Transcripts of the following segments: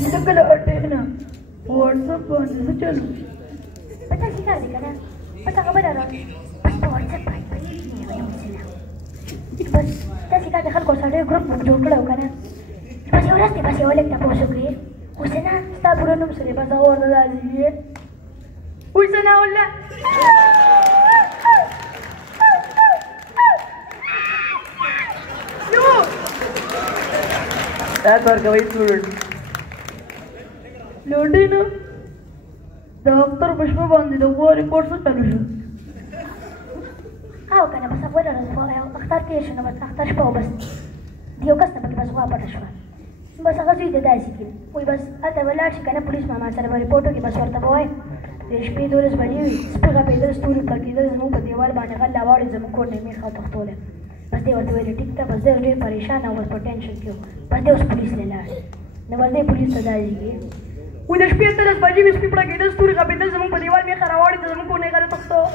لکه له اټې نه واتساپ باندې څه چلو پتا څه کار دی که نه پتا خبره را بس په واتساپ باندې بس داسې کار د خلکو سره ډېر ګروپ جوړ کړی و که نه بس یو ورځ دی بس یو لږ تپوس وکړې حسینه ستا پوره نوم څه دی بس هغه ورته داسې وي حسینه الله That's our Kawai student. Lodina, Doctor Pushpa Bandi, the war reports of television. How can I pass a weather as for Akhtarcation of Akhtar The Augusta was Wapatashwa. But I was with the Daisy. We was at the large kind of policeman answer a report to give us what the boy. The speed is by you, speak up in the story, but there is no but the Walban and Lawar is a Mukone make out of Tola. But they were the way to TikTok, but they were doing Parishana was potential too. But there was police in there. There was no police to die. With the speed that is by Jimmy people like this to the capitalism, but the one make her award is a Mukone at the store.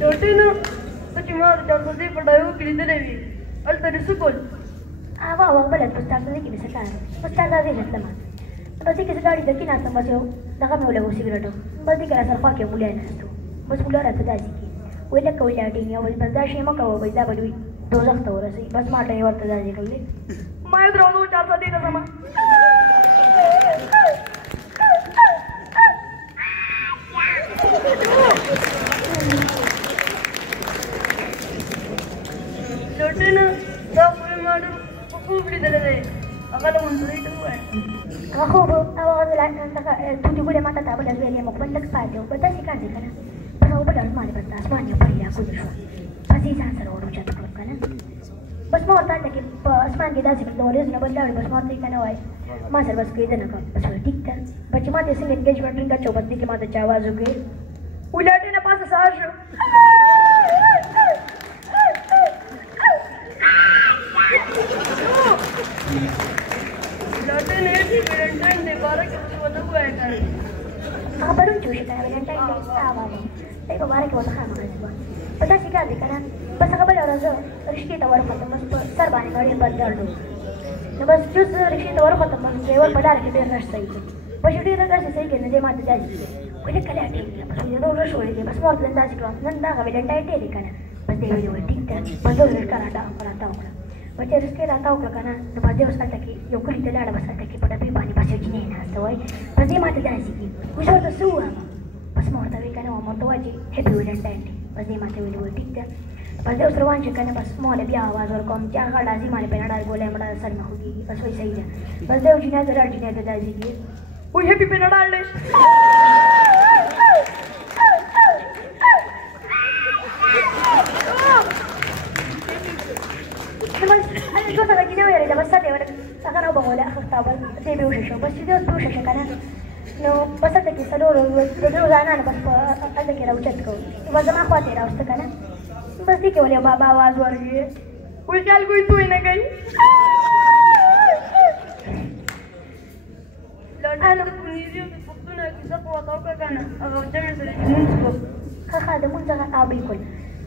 Lodina, such a mother, Johnson, for Dioki in the Navy. Alter is super. Wow, but let's start the game. But start the game. But the Kizari, the Kina, the Mazio, the Hamola was cigarette. But the Gaza Faki Mulianas too. Was Mulara at the Daziki. We like a Willardini, with Bazashi Maka with W. Those afterwards, but smarter you are the Dazically. My brother, Charles Adina. Lieutenant, stop madam. Hopefully the day. I got one to read away. I hope I was like to do with a matter as well. I'm open the patio, but that's a kind of but I hope I'm money, but that's money. But his answer or which other group can. But more than the Sman does it, no reasonable doubt was not taken away. Master was great enough, but so dicta. But you might have seen engagement in the show, but think about the Javas okay. We let in a passage. Baru cuci kan, Valentine Day awal. Tapi kemarin kita makan semua. Pada sih kan, kan? Pas aku balik orang tu, Rishki tawar kata mas serban kali bandar tu. Lepas jus Rishki tawar kata mas lewat pada hari kita nasi saja. Pas itu dia nasi saja, nanti mati jadi. Kita kali ada ni, pas itu orang sholat ni, pas mau tu nasi keluar, nanti dah Valentine Day kan? Pas dia video TikTok, pas tu rekan ada orang. Baca rezeki dah tahu kalau kan, lepas dia usah lagi, yang kulit dia ada besar lagi pada pribadi pasal jenis nas, tuai. Pas dia mati dah sih, usah tu suah. Pas mau tahu kan, mau tahu aja happy Valentine Day. Pas dia mati video TikTok. Pas dia usah wanci kan, pas mau lebih awal orang jangan lazim mana pernah ada boleh mana asal mahugi, pas woi saja. Pas dia jenis ada dah sih. Woi happy pernah ada. أنا شو ترى كده ويا بس هذا ولا أنا أبغى أخذ طابل تبي وش شو بس تدوس وش شو كنا نو بس هذا كيس لور بدو أنا بس هذا كده وجدته بس ما أخواتي راوست كنا بس ديك ولا بابا وازوري ويجعل قوي توي نجاي لو أنا بنيجي بفضلنا كيس قوة طاقة كنا أو جمع سلسلة هذا منتهى أبي كل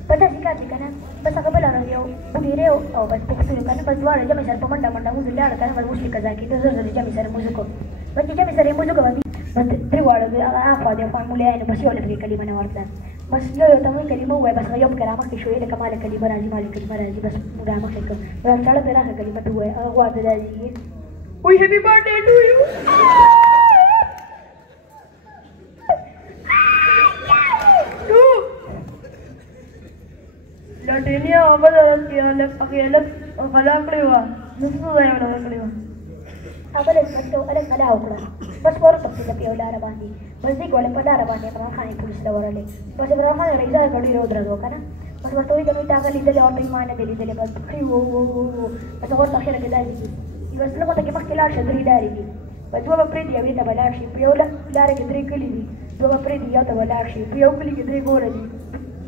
Pada sikap di kanan, pas aku belajar dia, bukire oh pas pukul kanan pas dua aja misal pemanda muzik lah kanan pas musik kazaki itu sudah jadi misal musik kok, pas jadi misal musik kok pas triwala dia apa dia pun mulai ini pasti oleh pergi kalimah warta, pas yo tamu kalimah wah pas yo berkeramah kisah ini kamal kalimah razi pas berkeramah itu, bercakap berah kalimah dua, aku ada lagi, we happy birthday to you. Latinia apa dah akialap kalau keliwa, nusu dah yang keliwa. Apa dah macam ada kalau keliwa. Pas baru tak sih tapi ular bandi. Pas di kolej pada ular bandi pernah kani polis dah orang leh. Pas pernah kani reza kali roda roda kan. Pas waktu itu kami tak kali dale orang mana dale pas keliwa. Pas orang tak kira kita lagi. Pas lepas tak kepak kelar sedari dari. Pas dua beri dia kita balar sih. Pria ular kita dari kali ni. Dua beri dia kita balar sih. Pria kali kita dari orang ni.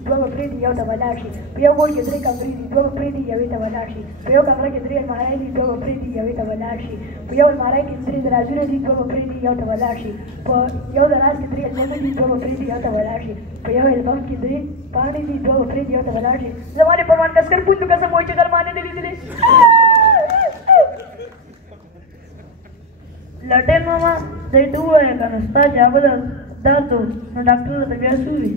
دوه به پرېږدي یو ته به لاړ شي په یو ګوټ کې 3 کمرې دي 2 به پرېږدي یوې ته به لاړ شي په یو کمره کې 3 المارۍ دي 2 به پرېږدي یوې ته به لاړ شي په یو المارۍ کې 3 درازونه دي 2 به پرېږدي یو ته به لاړ شي په یو دراز کې 3 البمې دي 2 به پرېږدي یو ته به لاړ شي په یو البم کې 3 پاڼې دي 2 به پرېږدي یو ته به لاړ شي زما د پروان کسکر پوندو قسم وایي چې غرمانې نه لیدلې لټن ماما دې ته ووایه که نو ستا جواب درد و نو ډاکټر راته بیا څه ووایي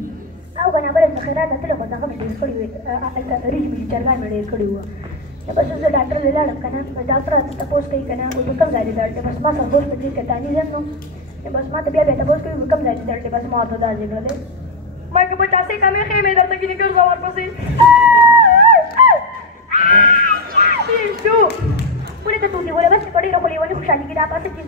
او که نه بله څه خیرات تللی خو دغه مې ډېر کړي وې هلته ریچ مې چرګان مې ډېر کړي وو بس اوس زه ډاکټر ته لاړم که نه ډاکټر راته تپوس کوي که نه وایي په کوم ځای دې درد دی بس ما سره اوس په دې کتاني ځم نو بس ما ته بیا تپوس کوي په کوم ځای دې درد دی بس ما ورته دا ذکر دی ما که 50 کمې خېمې درته ګینې ګرځه ورپسې پورې ته توتي بوله بس په ډېرو خو لیوني خوشحالي کې دا پاسې چې